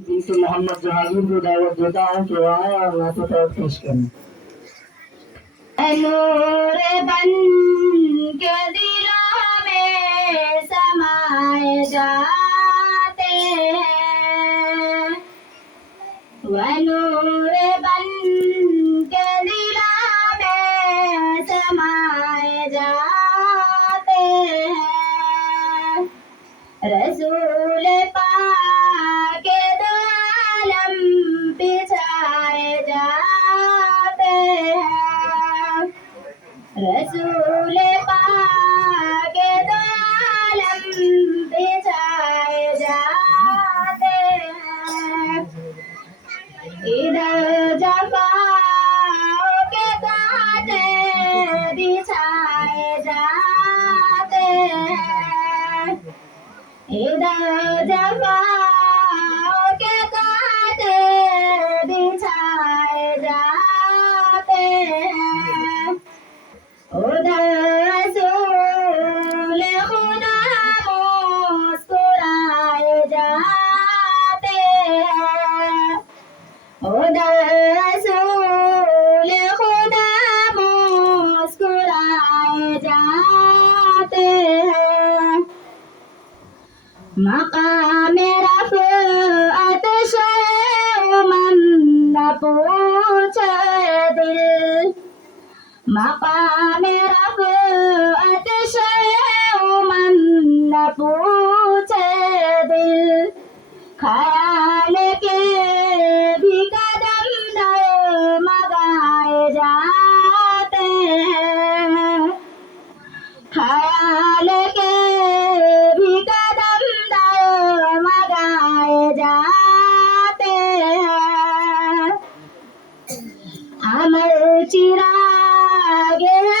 जिनसे मोहम्मद जहांगीर को दावत देता हूँ कि वहाँ और नाते तौर पेश करें। नूर बन के दिलों में समाए जाते हैं, वह नूर बन के दिलों में समाए जाते हैं। रसूल पाक के दो आलम बिछाए जाते हैं, रसूल पाक के दो आलम बिछाए जाते हैं। इधर जफाओं के कांटे बिछाए जाते हैं, इधर जफाओं के कांटे बिछाए जाते हैं। उधर रसूल खुदा मुस्कुराए जाते हैं, उधर रसूल खुदा मुस्कुराए जाते हैं। मकाम रफ़अत शर्मन न पूछे दिल, मकाम रफ़अत शर्मन न पूछे दिल। ख्याल के भी कदम डगमगाए जाते हैं, ख्याल के भी कदम डगमगाए जाते हैं। अमर चिराग है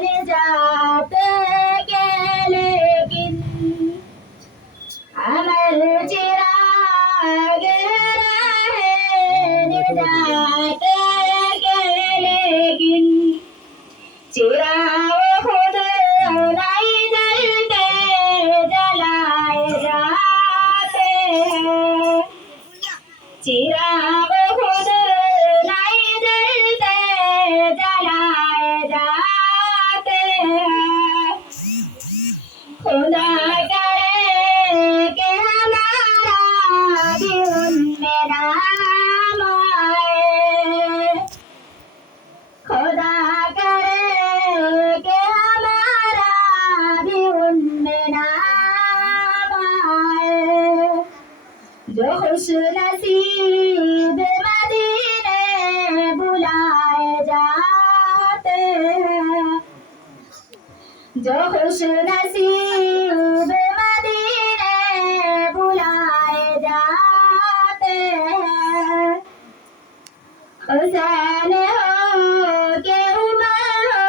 निजात के, लेकिन अमर चिराग है निजात के, लेकिन चिराग खुद नहीं जलते जलाए जाते हैं, चिराग खुद नहीं जलते जलाए जाते हैं। खुदा करे कि हमारा भी उनमें नाम आए, खुदा करे कि हमारा भी उनमें नाम आए। जो खुश नसीब मदीने बुलाए जाते हैं, जो खुश नसीब मदीने बुलाए जाते हैं। हुसैन हो के उमर हो,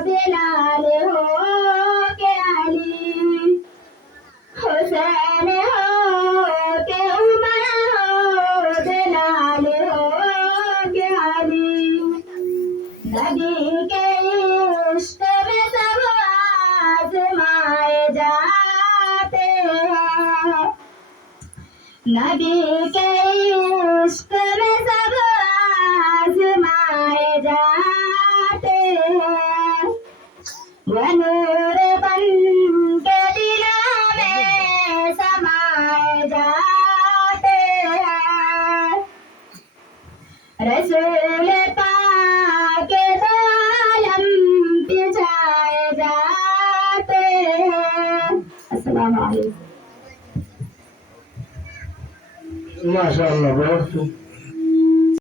बिलाल हो के अली, हुसैन हो के उमर हो, बिलाल हो के अली। नबी के इश्क में सब आज़माए जाते हैं, नबी के इश्क में सब आज़माए जाते हैं। वह नूर बन के दिलों में समाए जाते हैं, रसूल पाक के दो आलम बिछाए जाते हैं। अस्सलाम वालेकुम। माशाअल्लाह, बहुत खूब।